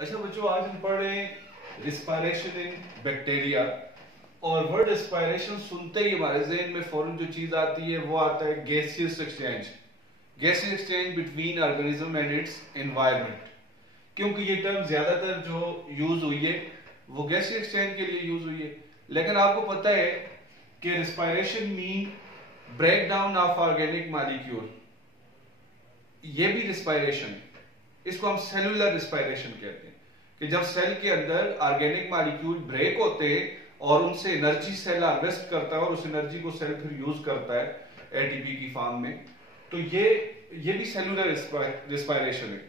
अच्छा बच्चों, आज हम पढ़ रहे हैं रिस्पायरेशन इन बैक्टीरिया। और वर्ड रिस्पायरेशन सुनते ही हमारे जहन में फौरन जो चीज आती है वो आता है gaseous exchange. Gaseous exchange between organism and it's environment. क्योंकि ये टर्म ज्यादातर जो यूज हुई है वो गैसियस एक्सचेंज के लिए यूज हुई है। लेकिन आपको पता है कि respiration mean break down of organic molecule, ये भी रिस्पायरेशन है। इसको हम सेलुलर रिस्पायरेशन कहते हैं कि जब सेल के अंदर ऑर्गेनिक मॉलिक्यूल ब्रेक होते हैं और उनसे एनर्जी सेल हार्वेस्ट करता है और उस एनर्जी को सेल फिर यूज करता है एटीपी की फॉर्म में। तो ये भी सेलुलर रिस्पायरेशन है।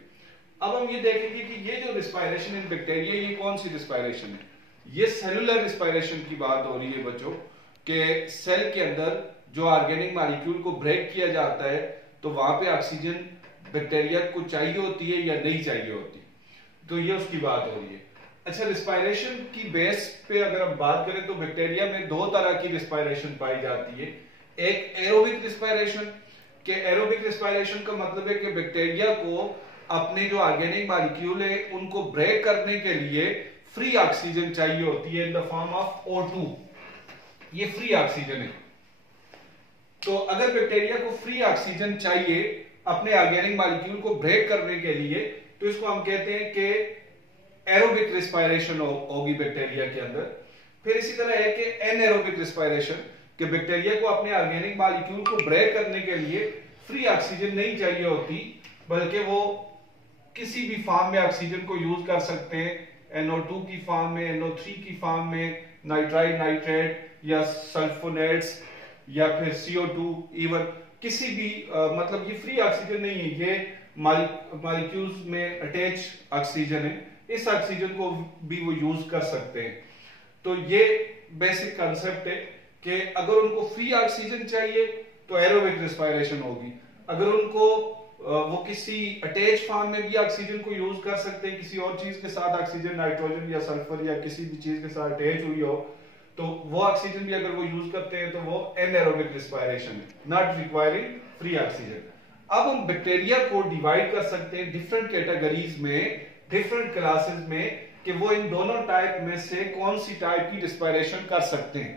अब हम ये देखेंगे कि ये जो रिस्पायरेशन इन बैक्टीरिया, ये कौन सी रिस्पायरेशन है। ये सेलुलर रिस्पायरेशन की बात हो रही है बच्चों, कि सेल के अंदर जो ऑर्गेनिक मॉलिक्यूल को ब्रेक किया जाता है तो वहां पे ऑक्सीजन बैक्टीरिया को चाहिए होती है या नहीं चाहिए होती, तो ये उसकी बात हो रही है। अच्छा, रिस्पायरेशन की बेस पे अगर हम बात करें तो बैक्टीरिया में दो तरह की रिस्पायरेशन पाई जाती है। एक एरोबिक रिस्पायरेशन, के एरोबिक रिस्पायरेशन का मतलब है कि बैक्टीरिया को अपने जो ऑर्गेनिक मॉलिक्यूल है उनको ब्रेक करने के लिए फ्री ऑक्सीजन चाहिए होती है in the form of O2। ये फ्री ऑक्सीजन है। तो अगर बैक्टीरिया को फ्री ऑक्सीजन चाहिए अपने ऑर्गेनिक मॉलिक्यूल को ब्रेक करने के लिए, तो इसको हम कहते हैं कि एरोबिक रिस्पायरेशन होगी बैक्टीरिया के अंदर। फिर इसी तरह है कि एनएरोबिक रिस्पायरेशन, कि बैक्टीरिया को अपने ऑर्गेनिक मॉलिक्यूल को ब्रेक करने के लिए फ्री ऑक्सीजन नहीं चाहिए होती, बल्कि वो किसी भी फॉर्म में ऑक्सीजन को यूज कर सकते हैं, NO2 की फॉर्म में, NO3 की फॉर्म में, नाइट्राइल नाइट्रेट या सल्फोनेट्स या फिर CO2, इवन किसी भी मतलब ये फ्री ऑक्सीजन नहीं है, ये मॉलिक्यूल्स में अटैच ऑक्सीजन है। इस ऑक्सीजन को भी वो यूज कर सकते हैं। तो ये बेसिक कंसेप्ट है कि अगर उनको फ्री ऑक्सीजन चाहिए तो एरोबिक रिस्पायरेशन होगी। अगर उनको वो किसी अटैच फॉर्म में भी ऑक्सीजन को यूज कर सकते हैं, किसी और चीज के साथ ऑक्सीजन, नाइट्रोजन या सल्फर या किसी भी चीज के साथ अटैच हुई हो, तो वो ऑक्सीजन भी अगर वो यूज करते हैं तो वो एनएरोबिक रिस्पायरेशन है, नॉट रिक्वायरिंग फ्री ऑक्सीजन। अब हम बैक्टीरिया को डिवाइड कर सकते हैं डिफरेंट कैटेगरीज में, डिफरेंट क्लासेस में, कि वो इन दोनों टाइप में से कौन सी टाइप की रिस्पायरेशन कर सकते हैं।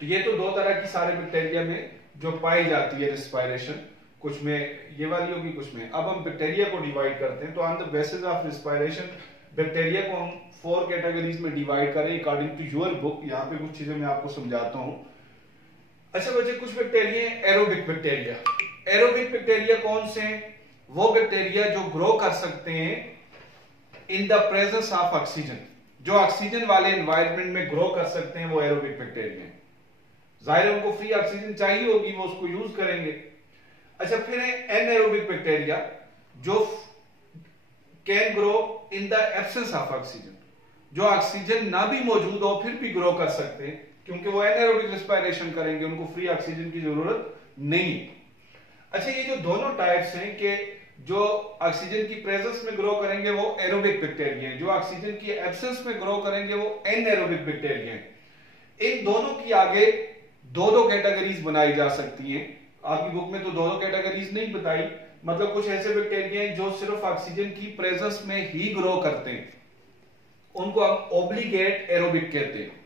तो ये तो दो तरह की सारे बैक्टीरिया में जो पाई जाती है रिस्पायरेशन, कुछ में ये वाली होगी, कुछ में। अब हम बैक्टीरिया को डिवाइड करते हैं। तो on the basis of respiration bacteria को हम 4 कैटेगरीज में डिवाइड करें अकॉर्डिंग टू योर बुक। यहाँ पे कुछ चीजें मैं आपको समझाता हूं। अच्छा बच्चे, कुछ bacteria aerobic bacteria. Aerobic bacteria कौन से हैं? वो बैक्टीरिया जो ग्रो कर सकते हैं in the presence of oxygen, जो ऑक्सीजन वाले एनवायरनमेंट में ग्रो कर सकते हैं, वो एरोबिक बैक्टीरिया हैं। जाहिर है उनको फ्री ऑक्सीजन चाहिए होगी, वो उसको यूज करेंगे। अच्छा, फिर है एनएरोबिक बैक्टीरिया जो can grow in the absence of oxygen, जो ऑक्सीजन ना भी मौजूद हो फिर भी ग्रो कर सकते हैं, क्योंकि वो एनएरोबिक रिस्पायरेशन करेंगे, उनको फ्री ऑक्सीजन की जरूरत नहीं। अच्छा, ये जो दोनों टाइप्स हैं कि जो ऑक्सीजन की प्रेजेंस में ग्रो करेंगे वो एरोबिक बैक्टीरिया हैं, जो ऑक्सीजन की एब्सेंस में ग्रो करेंगे वो एनएरोबिक बैक्टीरिया हैं। इन दोनों की आगे दो दो कैटेगरीज बनाई जा सकती हैं। आपकी बुक में तो दो दो कैटेगरीज नहीं बताई, मतलब कुछ ऐसे बैक्टीरिया हैं जो सिर्फ ऑक्सीजन की प्रेजेंस में ही ग्रो करते हैं, उनको हम ऑब्लिगेट एरोबिक कहते हैं।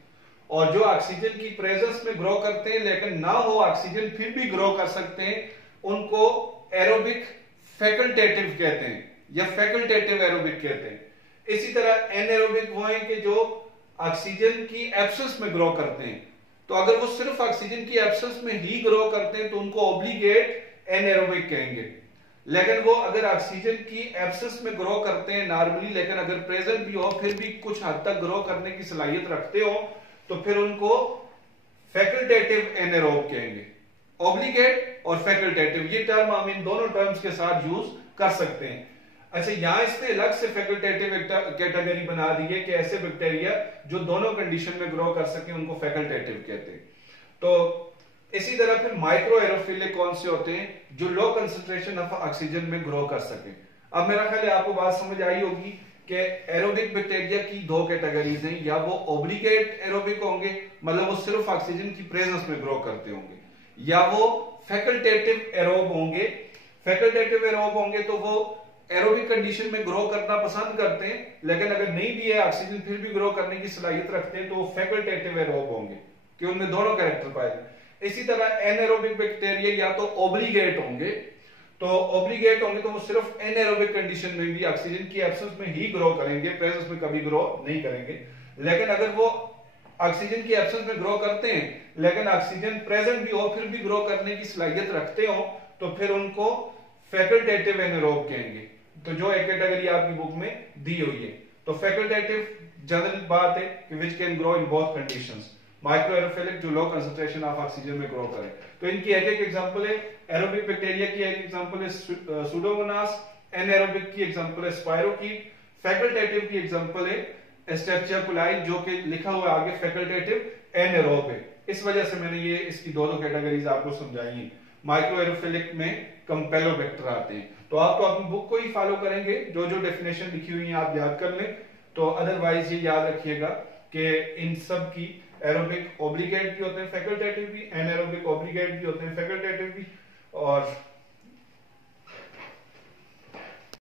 और जो ऑक्सीजन की प्रेजेंस में ग्रो करते हैं लेकिन ना हो ऑक्सीजन फिर भी ग्रो कर सकते हैं, उनको एरोबिक फैकल्टेटिव कहते हैं या फैकल्टेटिव एरोबिक कहते हैं। इसी तरह एनएरोबिक वो हैं कि जो ऑक्सीजन की एब्सेंस में ग्रो करते हैं। तो अगर वो सिर्फ ऑक्सीजन की एब्सेंस में ही ग्रो करते हैं तो उनको ऑब्लिगेट एनएरोबिक कहेंगे। लेकिन वो अगर ऑक्सीजन की एब्सेंस में ग्रो करते हैं नॉर्मली, लेकिन अगर प्रेजेंट भी हो फिर भी कुछ हद तक ग्रो करने की सलाहियत रखते हो, तो फिर उनको फैकल्टेटिव एनएरोब कहेंगे। ऑब्लिगेट और फैकल्टेटिव, ये टर्म हम इन दोनों टर्म्स के साथ यूज कर सकते हैं। अच्छा, यहां इसने अलग से फैकल्टेटिव कैटेगरी बना दी है कि ऐसे बैक्टीरिया जो दोनों कंडीशन में ग्रो कर सके उनको फैकल्टेटिव कहते हैं। तो इसी तरह फिर माइक्रो एरोफिलिक कौन से होते हैं? जो लो कंसंट्रेशन ऑफ ऑक्सीजन में ग्रो कर सके। अब मेरा ख्याल है आपको बात समझ आई होगी कि एरोबिक बैक्टीरिया की दो कैटेगरीज हैं, या वो ऑब्लिगेट एरोबिक होंगे, मतलब वो सिर्फ ऑक्सीजन की प्रेजेंस में ग्रो करते होंगे, या वो फैकल्टेटिव एरोब होंगे। फैकल्टेटिव एरोब होंगे तो वो एरोबिक कंडीशन में ग्रो करना पसंद करते हैं, लेकिन अगर नहीं भी है ऑक्सीजन फिर भी ग्रो करने की सलाहियत रखते हैं, तो वो फैकल्टेटिव एरोब होंगे कि उनमें दोनों कैरेक्टर पाए जाए। इसी तरह एनएरोबिक बैक्टीरिया या तो ऑब्लिगेट होंगे, तो ऑब्लिगेट होंगे तो वो सिर्फ एनएरोबिक कंडीशन में भी ऑक्सीजन की एब्सेंस में ही ग्रो करेंगे, प्रेजेंस में कभी ग्रो नहीं करेंगे। लेकिन अगर वो ऑक्सीजन की एब्सेंस में ग्रो करते हैं लेकिन ऑक्सीजन प्रेजेंट भी हो फिर भी ग्रो करने की सलाहियत रखते हो, तो फिर उनको फैकल्टेटिव एनारोब कहेंगे। तो जो एक कैटेगरी आपकी बुक में दी हुई है, तो फैकल्टेटिव जनरल बात है कि which can grow in both conditions. Micro aerophilic जो लो कंसंट्रेशन ऑफ ऑक्सीजन में ग्रो करे, तो इनकी एक एक एग्जांपल है। एरोबिक बैक्टीरिया की एक एग्जांपल है सुडोमोनास, एनारोबिक की एग्जांपल है स्पाइरोकीट, फैकल्टेटिव की एग्जांपल है एस्टेरिया कोलाई, जो कि लिखा हुआ आगे फैकल्टेटिव एनारोब है। इस वजह से मैंने ये इसकी दो कैटेगरीज आपको समझाई है। माइक्रो एरोफिलिक में कंपेलोबैक्टर आते हैं। तो आप तो अपनी बुक को ही फॉलो करेंगे, जो जो डेफिनेशन लिखी हुई है आप याद कर लें। तो अदरवाइज ये याद रखिएगा कि इन सब की एरोबिक ऑब्लिगेट भी होते हैं, फैकल्टेटिव भी, एनारोबिक ऑब्लिगेट भी होते हैं, फैकल्टेटिव भी, और